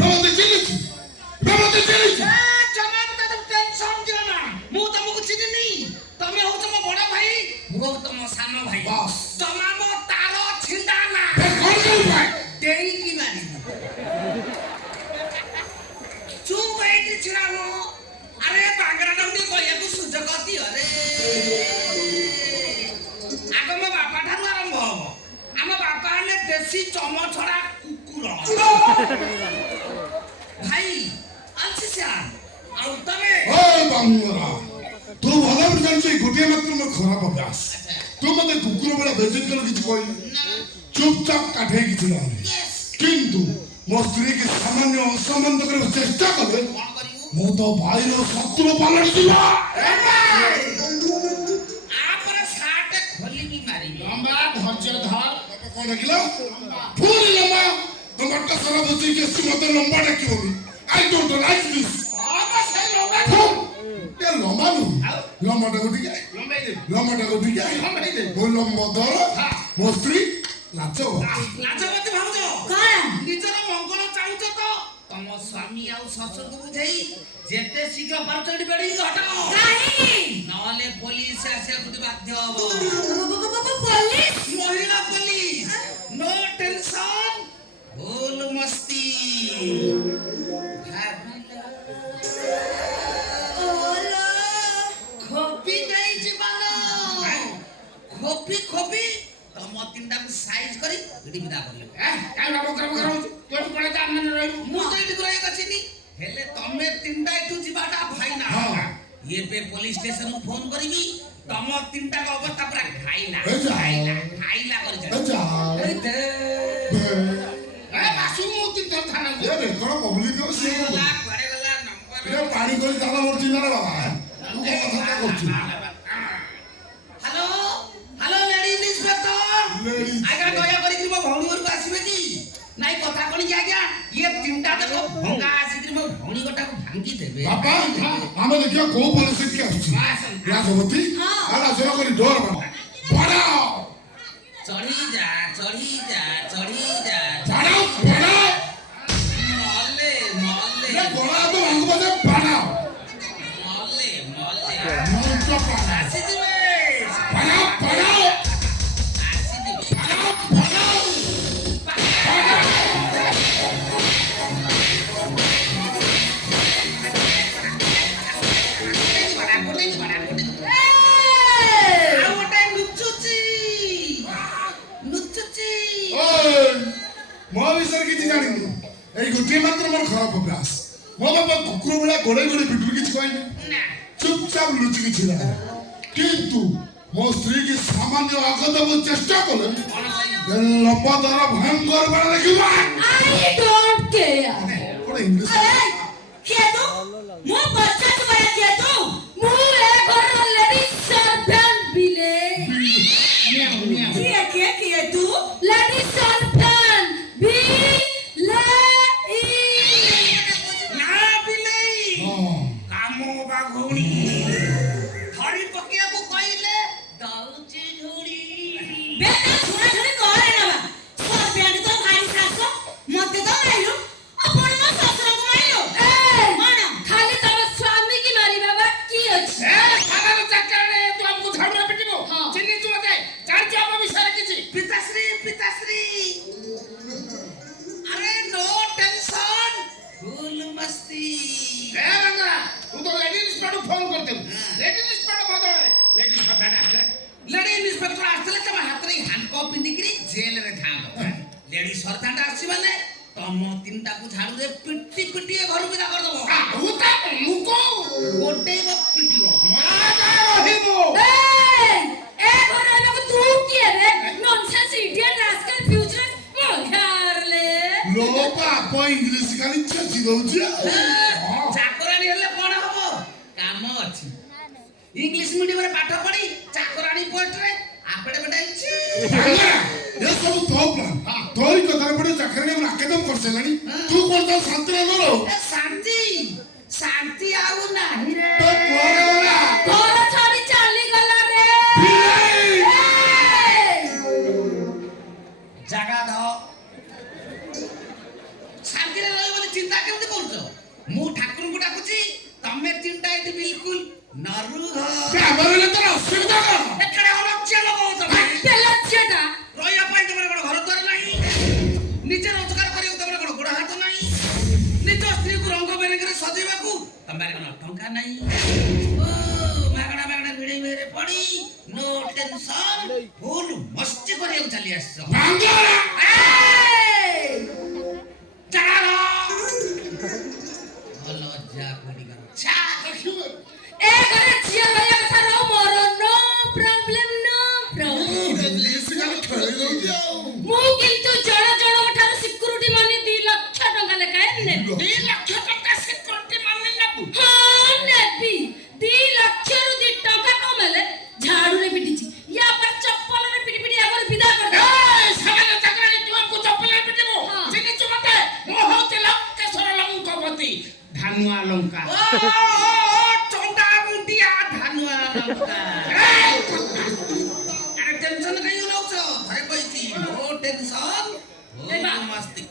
মতে চিনিছি মতে চিনিছি জমা তো টেনশন দিও না মু তোমাকে চিনিনি তুমি হও তোমার বড় ভাই মু হও তোমার সানো ভাই বাস জমা মো তার ছিন্দা না কোন ভাই দেই কি মারি চুপ এইটি ছিলামো আরে বাংলা নামটি কইয়াকু সুযোগ দিও রে আগ মো বাপা ঠারু আরম্ভ হব আম বাপা হলে দেশি চম ছড়া কুকুর ভাই আলছি স্যার আর তবে ও বাংলা তু ভালো জানিস গোটিয়ে মাত্র মোর খারাপ অভ্যাস তু মতে কুকুর বলে বেজত করে কিছু কইলি চুপচাপ কাঠে গেছিল কিন্তু ମୋ ସ୍ତ୍ରୀକି ସାମାନ୍ୟ ଅସମ୍ମାନ କରିବାକୁ ଚେଷ୍ଟା କଲେ ମୁଁ ତ ଭାଇର ଶତ୍ରୁ ପାଲଟିଯିବ ଆପରେ ସାର୍ଟ ଖୋଲିକି ମାରିବି ଲମ୍ବା ଧୈର୍ଯ୍ୟ ଧର କଣ ଡାକିଲ ପୁଣି ଲମ୍ବା ତମଟା ସାରା ବସିକି ଆସି ମତେ ଲମ୍ବା ଡାକିବନି ଆଇ ଡୋଣ୍ଟ ଲାଇକ୍ ଦିସ୍ ଲମ୍ବା ନୁହଁ ଲମ୍ବାଟାକୁ ଟିକେ ଲମ୍ବାଟାକୁ ଟିକେ ମୋ ଲମ୍ବା ଧର ମୋ ସ୍ତ୍ରୀ ଲାଜ ଲାଜବତୀ ଭାବୁଛ କଣ ନିଜର ମଙ୍ଗଳ ଚାହୁଁଛ ତ ତମ ସ୍ୱାମୀ ଆଉ ଶ୍ୱଶୁରକୁ ବୁଝେଇ ଯେତେ ଶୀଘ୍ର ପାରୁଛ ଏଠି ବେଢିକି ହଟାଅ କାହିଁକି ନହେଲେ ପୋଲିସ ଆସିବାକୁ ବାଧ୍ୟ ହବ ପୋଲିସ ମହିଳା ପୋଲିସ নো টেনশন ভুল মস্তি ওলো খপি দেই জীবন খপি খপি তম তিনটাକୁ সাইজ କରି ভিডি বিদা করলে କାଇଁ ବାବୁ ତୋଠି ପଳେଇ ଯା ଆମେ ରହିବୁ ମୁଁ ତ ଏଠି ରହିବାକୁ ଅଛିନି ହେଲେ ତମେ ତିନଟା ଏଠୁ ଯିବାଟା ଫାଇନା ଏବେ ପୋଲିସ ଷ୍ଟେସନକୁ ଫୋନ କରିବି ତମ ତିନଟାଙ୍କ ଅବସ୍ଥା ପୁରା ଖାଇଲା ଖାଇଲା କରି ବାସୁ ମୁଁ ତିନ ଥାନା ରେ କଣ ପବ୍ଲିକ ସେ କୁଆଡେ ଗଲା ନମ୍ବର ପାଣି କରି ତାଲା ମୋର ଚିହ୍ନାରେ ବାବା ତୁ କଣ କଥା କରୁଛୁ ହ୍ୟାଲୋ ହ୍ୟାଲୋ ଲେଡି ଇନ୍ସପେକ୍ଟର ଆଜ୍ଞା ଦୟା କରିକି ମୋ ଭଉଣୀ ଘରକୁ ଆସିବେ କି ନାଇଁ କଥା କଣ କି ଆଜ୍ଞା ଇଏ ତିନଟା ଯାକ ଭଙ୍ଗା ଆସିକି ମୋ ଭଉଣୀ ଗୋଟାକୁ ଭାଙ୍ଗି ଦେବେ ବାପା ଆମେ ଦେଖିବା କୋଉ ପୋଲିସ କି ଆସୁଛି ରାଜବତୀ ରାଜନ କରି ଡୋର ବଡ ଚଢି ଯା ଚଢି ଯା ଚଢି ଯା ବଡ ବଡ ମଲେ ମଲେ ବଡ ତ ଭାଙ୍ଗବ ଯେ ବଡ ମଲେ ମଲେ ମୁଣ୍ଡ ବଡ ଆସିଯିବେ ବଡ ବଡ ଆସିଯିବେ ମୋ ବିଷୟରେ କିଛି ଜାଣିନି ଏଇ ଗୋଟିଏ ମାତ୍ର ମୋର ଖରାପ ଅଭ୍ୟାସ ମୋ ବାପା କୁକୁର ଭଳିଆ ଗୋଡେଇ ଗୋଡେଇ ପିଟୁରୁ କିଛି କହିନି ଚୁପଚାପ ଲୁଚିକି ଛିଡ଼ା କିନ୍ତୁ ମୋ ସ୍ତ୍ରୀକି ସାମାନ୍ୟ ଆଘାତ ଦେବାକୁ ଚେଷ୍ଟା କଲେ ଲମ୍ବା ଦ୍ୱାରା ଭୟଙ୍କର ବେଳ ଦେଖିବା I don't care କଣ ଇଂଲିଶ କିଏ ତୁ ମୁଁ ପଚାରୁଛି ବଡ କିଏ ତୁ ମୁଁ ଏ ଘରର ଲେଡି ସର୍ଭେଣ୍ଟ ବିଲେ କିଏ ତୁ ଲେଡି ସର୍ଭେଣ୍ଟ ବିଲେ ନା ବିଲେଇ କାମ ବା ଘୁଣି ଧରି ପକେଇବାକୁ କହିଲେ ଦଉଛି ଝୁଣି ବେଟା ଛୁଣା ଛୁଣି କରେ ନା ବା ସର୍ଭେଣ୍ଟ ତ ଭାରି ଶାସ ମତେ ତ ମାଇଲୁ ଆପଣ ମୋ ଶ୍ୱଶୁରକୁ ମାଇଲୁ କଣ ଖାଲି ତମ ସ୍ୱାମୀ କି ମାରିବା ବାକି ଅଛି ସାଧାରଣ ଚାକରରେ ତୁ ଆମକୁ ଝାଡୁରେ ପିଟିବୁ ଚିହ୍ନିଛୁ ମତେ ଜାଣିଛୁ ଆମ ବିଷୟରେ କିଛି ପିତାଶ୍ରୀ ପିତାଶ୍ରୀ अरे नो टेंशन फुल मस्ती ଏ ରଙ୍ଗା ତୁ ତ ଲେଡି ଇନ୍ସପେକ୍ଟର ଫୋନ କରିଦେବୁ ଲେଡି ଇନ୍ସପେକ୍ଟର ବଦଳରେ ଲେଡି ସର୍ଭେଣ୍ଟ ଆସିଲେ लेडी इंस्पेक्टर आस्ते तम हाथ रे हैंडकॉप पिंदिकरी जेल रे ठाम लेडी सरदांड आसी माने तम तीनटा को झाड़ू रे पिट्टी पिट्टी घर बिदा कर दबो ଉତା ମୁକୁ गोटे वो पिटियो ମାଗା ରହିବୁ ए घरे लोग तू किए रे नॉनसेंस इडियट रास्कल फ्यूचर मोघारले लो ବାପ ଇଂଲିଶ ଖାଲି ଚେଚି ଦଉଛି चाकरानी हेले कोन हबो काम अछि इंग्लिश मीडियम रे पाठ पढी चाकरानी पोस्ट रे आपडे बटाइछि ଏ ସବୁ ତୋ ପ୍ଲାନ୍ ତୋରି କଥାରେ ପଡି ଚାକରି ଆମେ ଆକେଦମ କରିସାରିଲାଣି ତୁ କଣ ତ ଶାନ୍ତିରେ ନ ରହୁ ए शांति शांति आउ नाही रे ତ କୁଆଡେ ଗଲା घर छोड़ी चली गला रे जगह द शांति रे रही बोली चिंता ନରୁଘ ଆମର ହେଲେ ତୋର ଅସୁବିଧା କଣ? ଏକରେ ଅଲଜ୍ୟା ଲୋକ ତମେ ଲଜ୍ଜାଟା ରହିବା ପାଇଁ ତମର କଣ ଘର ଦ୍ୱାର ନାହିଁ ନିଜେ ରୋଜଗାର କରିବାକୁ ତମର କଣ ଗୋଡ଼ ହାତ ନାହିଁ ନିଜ ସ୍ତ୍ରୀକୁ ରଙ୍ଗ ବେରଙ୍ଗରେ ସଜେଇବାକୁ ତମର କଣ ଟଙ୍କା ନାହିଁ ଓ ମାଗଣା ମାଗଣା ଭିଡି ଭିଡି ପଡି ନୋ ଟେନସନ ଫୁଲ ମସ୍ତି କରିବାକୁ ଚାଲି ଆସିଛ ଭାଙ୍ଗରା ଚାଲ ଅଲଜ୍ୟା ପଡ଼ିଗଲ ଛା ଏ ଘରେ ଝିଅ ରହିବା କଥା ରହ ମୋର ନୋ ପ୍ରୋବ୍ଲେମ ଖେଳେଇ ଦଉଛି ଆଉ ମୁଁ କିନ୍ତୁ ଜଣ ଜଣଙ୍କ ଠାରୁ ସିକ୍ୟୁରିଟି ମନି 2 ଲକ୍ଷ ଟଙ୍କା ଲେଖାଏଁ ନେବି 2 ଲକ୍ଷ ଟଙ୍କା ସିକ୍ୟୁରିଟି ମାନି ନେବୁ ହଁ ନେବି 2 ଲକ୍ଷରୁ 2 ଟଙ୍କା କମେଲେ ଝାଡୁରେ ପିଟିଛି ୟା पर ଚପଲରେ ପିଟି ପିଟି ଆମର ବିଦା କରିଦେ ସେମାନେ ଚାକରାଣୀ ତୁମକୁ ଚପଲରେ ପିଟିବୁ ହଁ। ଚିନିଛୁ ମତେ ମୁଁ ହଉଛି ଲଙ୍କେଶ୍ୱର ଲଙ୍କପତି ଧାନୁଆ ଲଙ୍କା ଚନ୍ଦା ମୁଣ୍ଡିଆ ଧାନୁଆ ଲଙ୍କା ଆରେ ଟେନସନ କାଇଁ ନଉଛ ଥରେ କହିଛି ନୋ ଟେନସନ ମସ୍ତି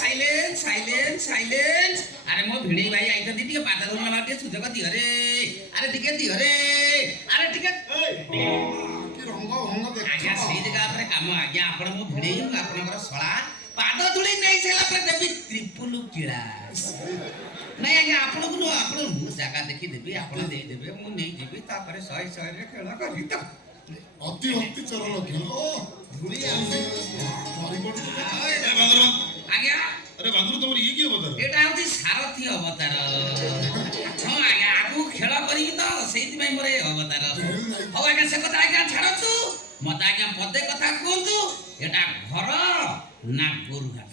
ସାଇଲେନ୍ସ ସାଇଲେନ୍ସ ସାଇଲେନ୍ସ ଆରେ ମୋ ଭିଣେଇ ଭାଇ ଆଇଛନ୍ତି ଟିକେ ପାଦ ଧରୁଲା ବା ଟିକେ ସୁଯୋଗ ଦିଅ ରେ ଆରେ ଟିକେ ଦିଅ ରେ ଆରେ ଟିକେ କି ରଙ୍ଗ ଭଙ୍ଗ ଆଜ୍ଞା ଦେଖ ସେଇ ଜାଗା ଉପରେ କାମ ଆଜ୍ଞା ଆପଣ ମୋ ଭିଣେଇ ଆପଣଙ୍କର ଶଳା ପାଦ ଧୂଳି ନେଇ ସାରିଲା ପରେ ଦେବି ତ୍ରିପୁଲ କିଳା ନାଇଁ ଆଜ୍ଞା ଆପଣଙ୍କୁ ନୁହଁ ଆପଣ ମୁଁ ଜାଗା ଦେଖି ଦେବି ଆପଣ ଦେଇଦେବେ ମୁଁ ନେଇଯିବି ତାପରେ 100 ରେ ଖେଳ କରିବି ତ ଅତି ଅତି ଚର ଲକ୍ଷଣ ଓ ଧୂଳି ଆଉଚି ଧରି ପଡୁଛି ଆଜ୍ଞା अरे बांद्रू तमर ये की अवतार ଏଟା ହଉଛି ସାରଥୀ ଅବତାର ହଁ ଆଜ୍ଞା ଆଗକୁ ଖେଳ କରିବି ତ ସେଇଥିପାଇଁ ମୋର ଏ ଅବତାର ହଉ ଆଜ୍ଞା ସେ କଥା ଆଜ୍ଞା ଛାଡ଼ନ୍ତୁ ମତେ ଆଜ୍ଞା ପଦେ କଥା କୁହନ୍ତୁ ଏଟା ଘର ନା ଗୋରୁଘାଟ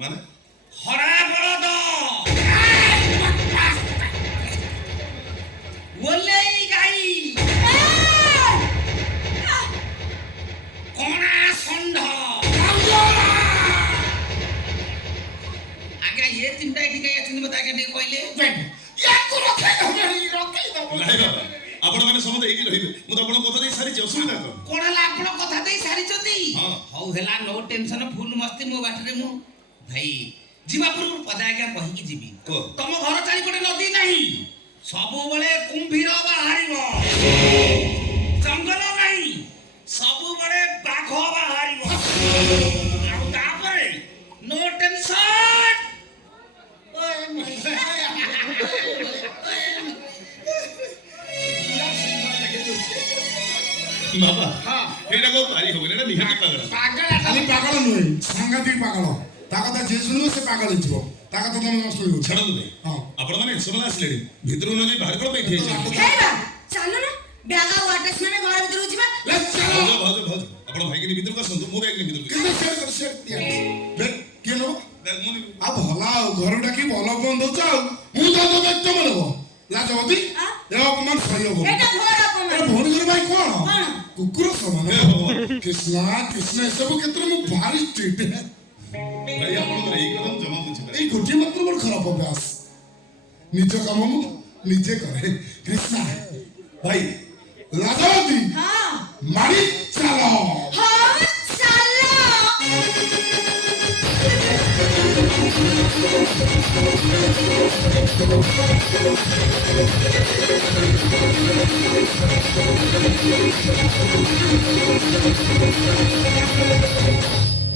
माने ହରା ବଳଦ ଓଲେଇ ଗାଈ କଣା ଷଣ୍ଢ ଆଜ୍ଞା ଏ ତିନିଟା ଏଠି କାଇଁ ଅଛନ୍ତି ମତେ ଆଜ୍ଞା ଟିକେ କହିଲେ ୟାକୁ ରଖେଇ ଦବ नाही बाबा आपण माने समते एकी रहिबे मु तो आपण କଥା ଦେଇ ସାରିଛି ଅସୁବିଧା କଣ କଣ ହେଲା ଆପଣ କଥା ଦେଇ ସାରିଛନ୍ତି ହଁ। ହଉ ହେଲା ନୋ ଟେନସନ ଫୁଲ ମସ୍ତି ମୋ ବାଟରେ ମୁଁ ଭାଇ ଯିବା ପୂର୍ବରୁ ପଦେ ଆଜ୍ଞା କହିକି ଯିବି କୁହ। ତମ ଘର ଚାରିପଟେ ନଦୀ ନାହିଁ ସବୁବେଳେ କୁମ୍ଭୀର ବାହାରିବ ଜଙ୍ଗଲ ନାହିଁ ସବୁବେଳେ ବାଘ ବାହାରିବ ଆଉ ତାପରେ ନୋ ଟେନସନ बाबा ହଁ ଏଇଟା କో ପାରି ହବନି ଏଟା ନିହାତି ପାଗଳ ପାଗଳ ଖାଲି ପାଗଳ ନୁହେଁ ସାଂଘାତିକ ପାଗଳ ତା କଥା ଯିଏ ଶୁଣିବ ସେ ପାଗଳ ହେଇଯିବ ତା କଥା ତମେ ନ ଶୁଣିବ ଛାଡ଼ନ୍ତୁ ଭାଇ ହଁ ଆପଣ ମାନେ ଏସବୁ ଆସିଲେଣି ଭିତରକୁ ନ ଯାଇ ବାହାର କଣ ପାଇଁ ଠିଆ ହେଇଛନ୍ତି ହେଇବା ଚାଲୁ ନା ବ୍ୟାଗ ଆଉ ଆଟାଚମେଣ୍ଟ ଘର ଭିତରକୁ ଯିବା ଲେଟ୍ସ ଚାଲ ଭାଉଜ ଭାଉଜ ଆପଣ ଭାଇକିନି ଭିତରକୁ ଆସନ୍ତୁ ମୁଁ ଭାଇକିନି ଭିତରକୁ କିନ୍ତୁ ସେଡ କର ସେଡ ବେ କିଏ ନବ ମୁଁ ଆଉ ଭଲ ଆଉ ଘର ଡାକି ଭଲ ବନ୍ଦ ଦଉଛ ଆଉ ମୁଁ ତ ତ ବ୍ୟକ୍ତ ନବ ଲାଜବତୀ ଆଁ? ଏ ଅପମାନ ସହିବ ଏଟା ଘର ଏ ଅପମାନ ଭଉଣୀଙ୍କର ଭାଇ କଣ କଣ? କୁକୁର ସମାନ ହେ ଭଗବାନ। କୃଷ୍ଣ କୃଷ୍ଣ ଏସବୁ କ୍ଷେତ୍ରରେ ମୁଁ ଭାରି ଷ୍ଟ୍ରିକ୍ଟ ଭାଇ ଆପଣଙ୍କର ଏଇ କଥା ମୁଁ ଜମା ବୁଝିପାରେ ଏଇ ଗୋଟିଏ ମାତ୍ର ମୋର ଖରାପ ଅଭ୍ୟାସ ନିଜ କାମ ମୁଁ ନିଜେ କରେ କୃଷ୍ଣ ଭାଇ ଲାଜବତୀ ହଁ ମାରି ଚାଲ ହଁ ଚାଲ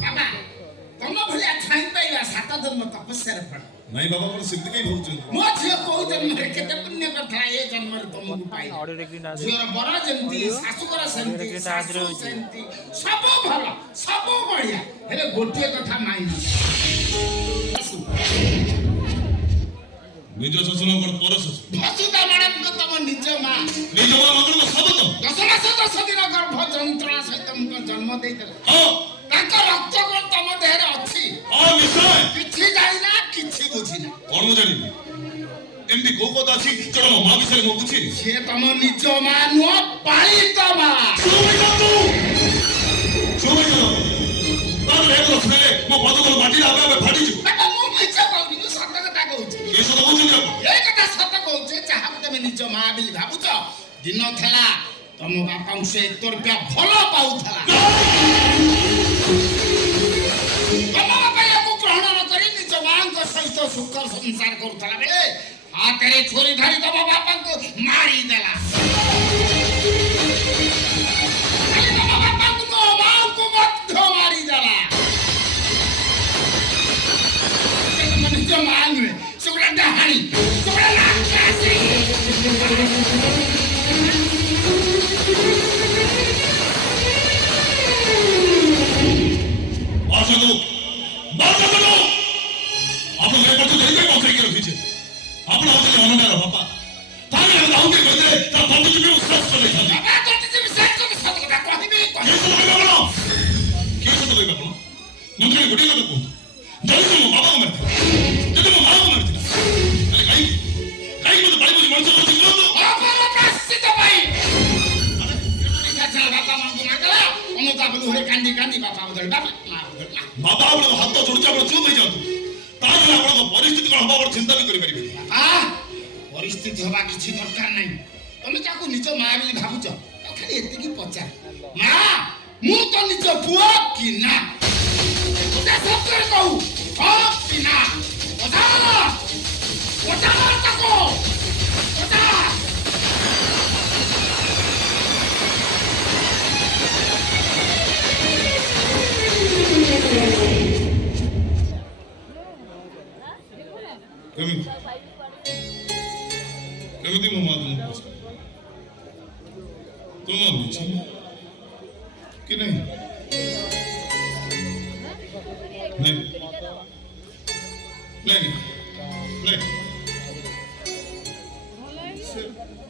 ବାବା ତମ ଭଳିଆ ଛାଇ ପାଇବା 7 ଜନ୍ମ ତପସ୍ୟାର ଫଳ ନାଇଁ ବାବା ଆପଣ ସେମିତି କାଇଁ ଭାବୁଛନ୍ତି ମୋ ଝିଅ କୋଉ ଜନ୍ମରେ କେତେ ପୁଣ୍ୟ କରିଥିଲା ଏ ଜନ୍ମରେ ତମକୁ ପାଇଲା ଝିଅର ବର ଯେମିତି ଶାଶୁଙ୍କର ସେମିତି ଶାଶୁ ସେମିତି ସବୁ ଭଲ ସବୁ ବଢିଆ ହେଲେ ଗୋଟିଏ କଥା ମାଇନସ ନିଜ ଶ୍ୱଶୁରଙ୍କର ପର ଶ୍ୱଶୁର ଭସୁତା ମ୍ୟାଡାମଙ୍କ ତମ ନିଜ ମା ନିଜ ମା ମଙ୍ଗଳ ସବୁ ତ 10 ମାସ 10 ଦିନ ଗର୍ଭ ଯନ୍ତ୍ରଣା ସହିତ ତମକୁ ଜନ୍ମ ଦେଇଦେଲେ ହଁ ତାଙ୍କ ରକ୍ତ ଗୁଣ ତମ ଦେହରେ ଅଛି ହଁ ନିଶ୍ଚୟ କିଛି ଜାଣିନା କିଛି ବୁଝିନା କଣ ମୁଁ ଜାଣିବି ଏମିତି କୋଉ କଥା ଅଛି ଯୋଉଟା ମୋ ମା ବିଷୟରେ ମୁଁ ବୁଝିନି ସେ ତମ ନିଜ ମା ନୁହଁ ପାଳିତ ମା ମୋ ପଦକର ମାଟିରେ ଆପେ ଆପେ ଫାଟିଯିବ ଦେଖ ମୁଁ ମିଛ କହୁନି ମୁଁ ସତ କଥା କହୁଛି ଏ ସତ କହୁଛନ୍ତି ଆପଣ এই কথা সত কହୁছে যাহাକୁ তুমি নিজ মা ବୋଲି ଭାବୁଛ ଦିନ ଥିଲା ତମ ବାପାଙ୍କୁ ସେ 1 रुपया ଭଲ ପାଉଥିଲା ତମ ବାପା ୟାକୁ ଗ୍ରହଣ ନ କରି ନିଜ ମାଙ୍କ ସହିତ ସୁଖ ସଂସାର କରୁଥିଲେ ହାତରେ ଛୁରୀ ଧରି ତମ ବାପାଙ୍କୁ ମାରିଦେଲା। ତମ ବାପାଙ୍କୁ ମୋ ମାଙ୍କୁ ମଧ୍ୟ ମାରିଦେଲା। ନିଜ ମା ନୁହେଁ, ସେ ଗୋଟେ ଡାହାଣୀ, ସେ ଗୋଟେ ରାକ୍ଷସୀ। ହାତ ଯୋଡୁଛି ଆପଣ ଚୁପ୍ ହେଇଯାଆନ୍ତୁ। ତାହେଲେ ଆପଣଙ୍କ ପରିସ୍ଥିତି କଣ ହବ ଆପଣ ଚିନ୍ତା ବି କରିପାରିବେ। ପରିସ୍ଥିତି ହବା କିଛି ଦରକାର ନାହିଁ। ତମେ ତାକୁ ନିଜ ମା ବୋଲି ଭାବୁଛ, ଖାଲି ଏତିକି ପଚାର, ମା ମୁଁ ତ ନିଜ ପୁଅ କି ନା? ସତରେ କହୁ କି ନା? ତାକୁ କେମିତି ମୋ ମା ତୁମକୁ ତୁମ ମିଛି କି ନାହିଁ? ନାଇଁ ନାଇଁ